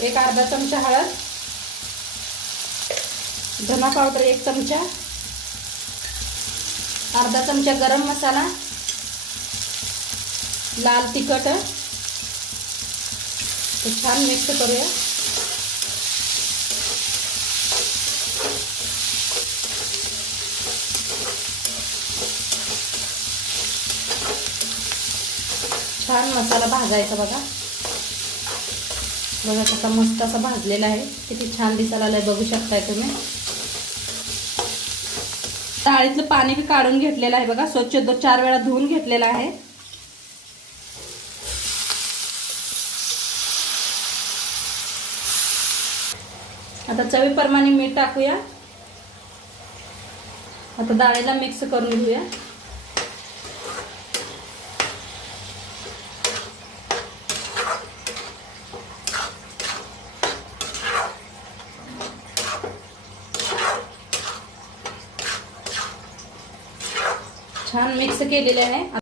एक अर्धा चमचा हळद, धना पावडर 1 चमचा, अर्धा चमचा गरम मसाला, लाल तिखट. तर छान मिक्स करूया. छान मसाला भाजायचा बघा. बघा कसा मस्त असा भाजलेला आहे. किती छान दिसायला आलाय बघू शकताय तुम्ही. डाळीतलं पाणी बी काढून घेतलेलं आहे बघा. स्वच्छ 4 वेळा धुवून घेतलेलं आहे. आता चवीप्रमाणे मीठ टाकूया. आता डाळीला मिक्स करून घेऊया. छान मिक्स केलेले आहे.